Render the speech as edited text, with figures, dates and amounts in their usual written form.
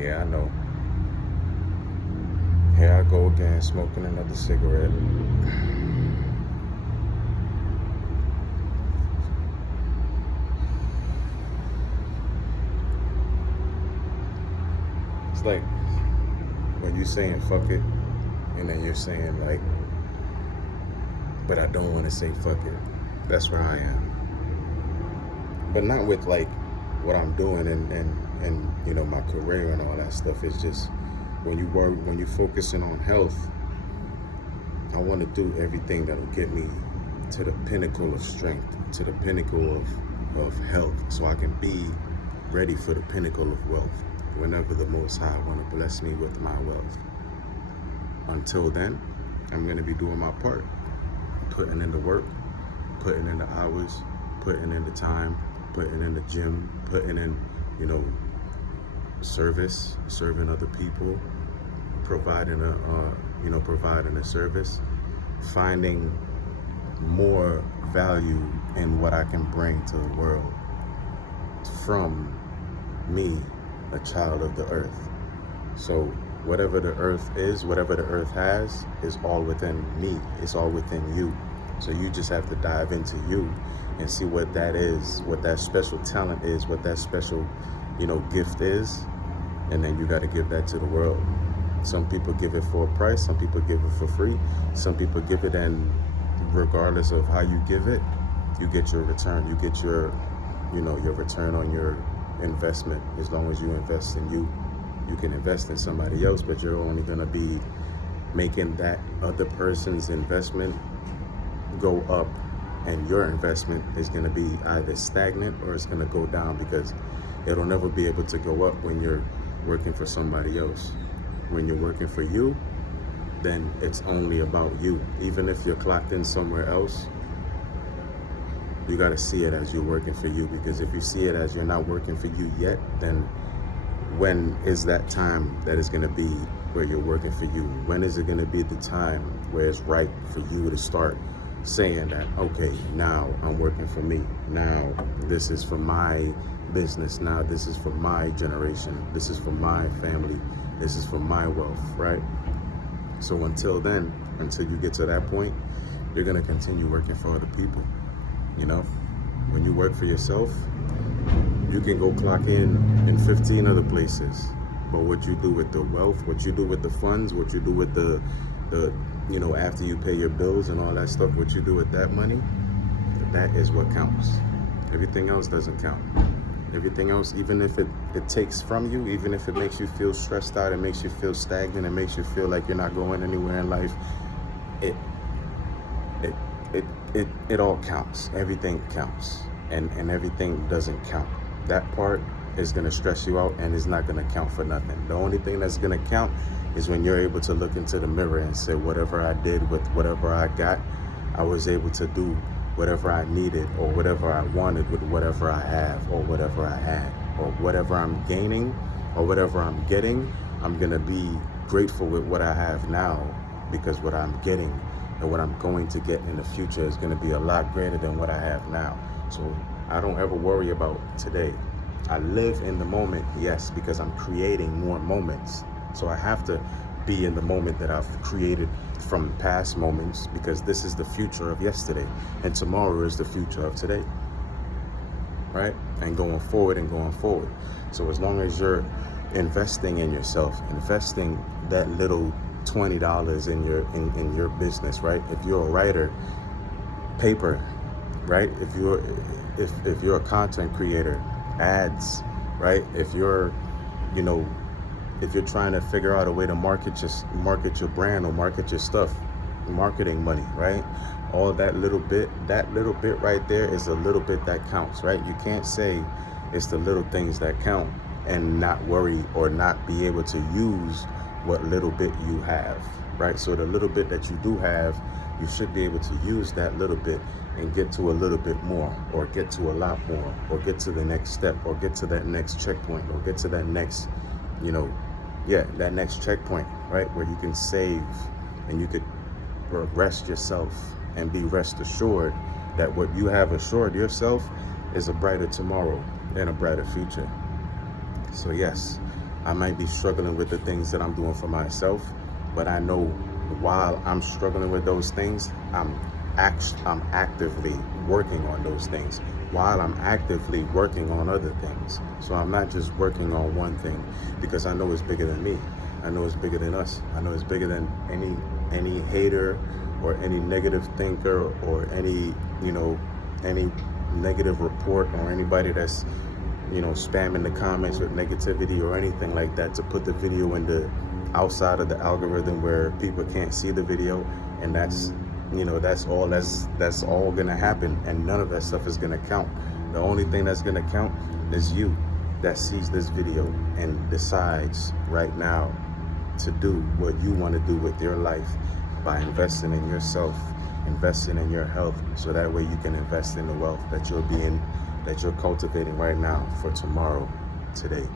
Yeah, I know. Here I go again, smoking another cigarette. It's like when you saying fuck it, and then you're saying like, but I don't want to say fuck it. That's where I am. But not with like what I'm doing and you know my career and all that stuff. It's just when you focusing on health, I want to do everything that'll get me to the pinnacle of strength, to the pinnacle of health, so I can be ready for the pinnacle of wealth whenever the Most High want to bless me with my wealth. Until then, I'm going to be doing my part, putting in the work, putting in the hours, putting in the time, putting in the gym, putting in, you know, service, serving other people, providing a service, finding more value in what I can bring to the world from me, a child of the earth. So whatever the earth is, whatever the earth has, is all within me. It's all within you. So you just have to dive into you and see what that is, what that special talent is, what that special, gift is. And then you got to give that to the world. Some people give it for a price. Some people give it for free. Some people give it, and regardless of how you give it, you get your return. You get your return on your investment. As long as you invest in you, you can invest in somebody else, but you're only going to be making that other person's investment go up, and your investment is going to be either stagnant or it's going to go down, because it'll never be able to go up when you're working for somebody else. When you're working for you, then it's only about you. Even if you're clocked in somewhere else, you got to see it as you're working for you, because if you see it as you're not working for you yet, then when is that time that is going to be where you're working for you? When is it going to be the time where it's right for you to start saying that, okay, now I'm working for me. Now this is for my business. Now this is for my generation. This is for my family. This is for my wealth, right? So until then, until you get to that point, you're going to continue working for other people. When you work for yourself, you can go clock in 15 other places. But what you do with the wealth, what you do with the funds, what you do with the after you pay your bills and all that stuff, what you do with that money, that is what counts. Everything else doesn't count. Everything else, even if it takes from you, even if it makes you feel stressed out, it makes you feel stagnant, it makes you feel like you're not going anywhere in life, it all counts. Everything counts. And everything doesn't count. That part is going to stress you out and is not going to count for nothing. The only thing that's going to count is when you're able to look into the mirror and say, whatever I did with whatever I got, I was able to do whatever I needed, or whatever I wanted with whatever I have, or whatever I had, or whatever I'm gaining, or whatever I'm getting. I'm going to be grateful with what I have now, because what I'm getting and what I'm going to get in the future is going to be a lot greater than what I have now. So I don't ever worry about today. I live in the moment, yes, because I'm creating more moments. So I have to be in the moment that I've created from past moments, because this is the future of yesterday, and tomorrow is the future of today, right? And going forward and going forward. So as long as you're investing in yourself, investing that little $20 in your business, right? If you're a writer, paper, right? If you're a content creator, ads, right? If you're trying to figure out a way to market your brand or market your stuff, marketing money, right? All that little bit right there is a little bit that counts, right? You can't say it's the little things that count and not worry or not be able to use what little bit you have, right? So the little bit that you do have, you should be able to use that little bit and get to a little bit more, or get to a lot more, or get to the next step, or get to that next checkpoint, or get to that next, that next checkpoint, right? Where you can save and you could rest yourself and be rest assured that what you have assured yourself is a brighter tomorrow and a brighter future. So yes, I might be struggling with the things that I'm doing for myself, but I know while I'm struggling with those things, I'm actively working on those things while I'm actively working on other things. So I'm not just working on one thing, because I know it's bigger than me. I know it's bigger than us. I know it's bigger than any hater or any negative thinker or any negative report, or anybody that's spamming the comments with negativity or anything like that, to put the video in the outside of the algorithm where people can't see the video. And that's all gonna happen, and none of that stuff is gonna count. The only thing that's gonna count is you, that sees this video and decides right now to do what you want to do with your life by investing in yourself, investing in your health, so that way you can invest in the wealth that you're cultivating right now for tomorrow, today.